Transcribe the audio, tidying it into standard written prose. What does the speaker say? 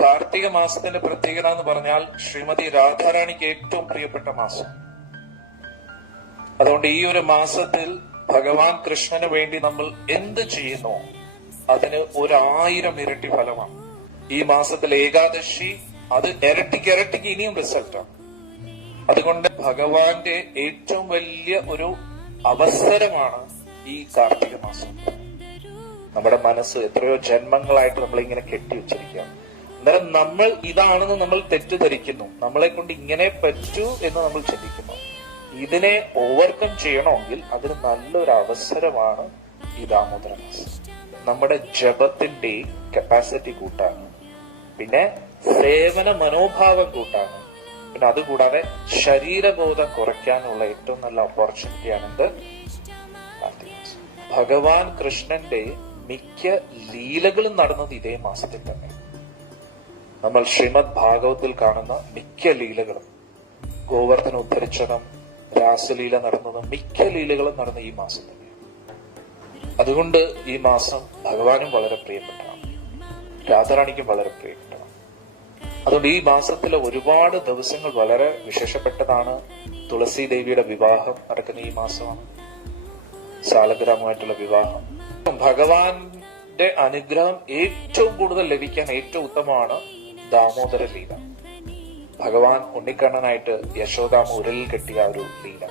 കാർത്തിക മാസത്തിന്റെ പ്രത്യേകത എന്ന് പറഞ്ഞാൽ ശ്രീമതി രാധാറാണിക്ക് ഏറ്റവും പ്രിയപ്പെട്ട മാസം. അതുകൊണ്ട് ഈ ഒരു മാസത്തിൽ ഭഗവാൻ കൃഷ്ണന് വേണ്ടി നമ്മൾ എന്ത് ചെയ്യുന്നു അതിന് 1000 ഇരട്ടി ഫലമാണ്. ഈ മാസത്തിൽ ഏകാദശി അത് ഇരട്ടിക്ക് ഇനിയും റിസൾട്ടാണ്. അതുകൊണ്ട് ഭഗവാന്റെ ഏറ്റവും വലിയ ഒരു അവസരമാണ് ഈ കാർത്തിക മാസം. നമ്മുടെ മനസ്സ് എത്രയോ ജന്മങ്ങളായിട്ട് നമ്മളിങ്ങനെ കെട്ടിവെച്ചിരിക്കുകയാണ്. അന്നേരം നമ്മൾ ഇതാണെന്ന് നമ്മൾ തെറ്റിദ്ധരിക്കുന്നു, നമ്മളെ കൊണ്ട് ഇങ്ങനെ പറ്റൂ എന്ന് നമ്മൾ ചിന്തിക്കുന്നു. ഇതിനെ ഓവർകം ചെയ്യണമെങ്കിൽ അതിന് നല്ലൊരു അവസരമാണ് ഈ ദാമോദര മാസം. നമ്മുടെ ജപത്തിന്റെ കപ്പാസിറ്റി കൂട്ടാണ്, പിന്നെ സേവന മനോഭാവം കൂട്ടാണ്, പിന്നെ അതുകൂടാതെ ശരീരബോധം കുറയ്ക്കാനുള്ള ഏറ്റവും നല്ല ഓപ്പർച്യൂണിറ്റിയാണ് എന്ത് കാർത്തിക മാസം. ഭഗവാൻ കൃഷ്ണന്റെ മിക്ക ലീലകളും നടന്നത് ഇതേ മാസത്തിൽ തന്നെ. നമ്മൾ ശ്രീമദ് ഭാഗവത്തിൽ കാണുന്ന മിക്ക ലീലകളും, ഗോവർദ്ധന ഉദ്ധരിച്ചതും രാസലീല നടന്നതും മിക്ക ലീലകളും നടന്ന ഈ മാസം തന്നെ. അതുകൊണ്ട് ഈ മാസം ഭഗവാനും വളരെ പ്രിയപ്പെട്ടതാണ്, രാധാറാണിക്കും വളരെ പ്രിയപ്പെട്ടതാണ്. അതുകൊണ്ട് ഈ മാസത്തിലെ ഒരുപാട് ദിവസങ്ങൾ വളരെ വിശേഷപ്പെട്ടതാണ്. തുളസി ദേവിയുടെ വിവാഹം നടക്കുന്ന ഈ മാസമാണ്, സാലഗ്രാമമായിട്ടുള്ള വിവാഹം. ഭഗവാന്റെ അനുഗ്രഹം ഏറ്റവും കൂടുതൽ ലഭിക്കാൻ ഏറ്റവും ഉത്തമമാണ് ദാമോദര ലീല. ഭഗവാൻ ഉണ്ണിക്കണ്ണനായിട്ട് യശോദാമ്മ ഉരലിൽ കെട്ടിയ ഒരു ലീല.